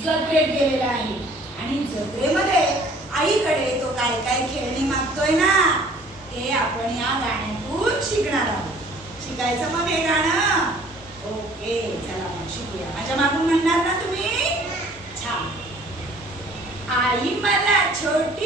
जत्रेत गेलेला आहे. आणि जत्रेमध्ये आईकडे तो काय काय खेळणी मागतोय ना हे आपण या गाण्यातून शिकणार आहोत. शिकायचं मग हे गाणं. ओके चला मग शिकूया. माझ्या मागून म्हणणार ना तुम्ही? छान. आई मला छोटी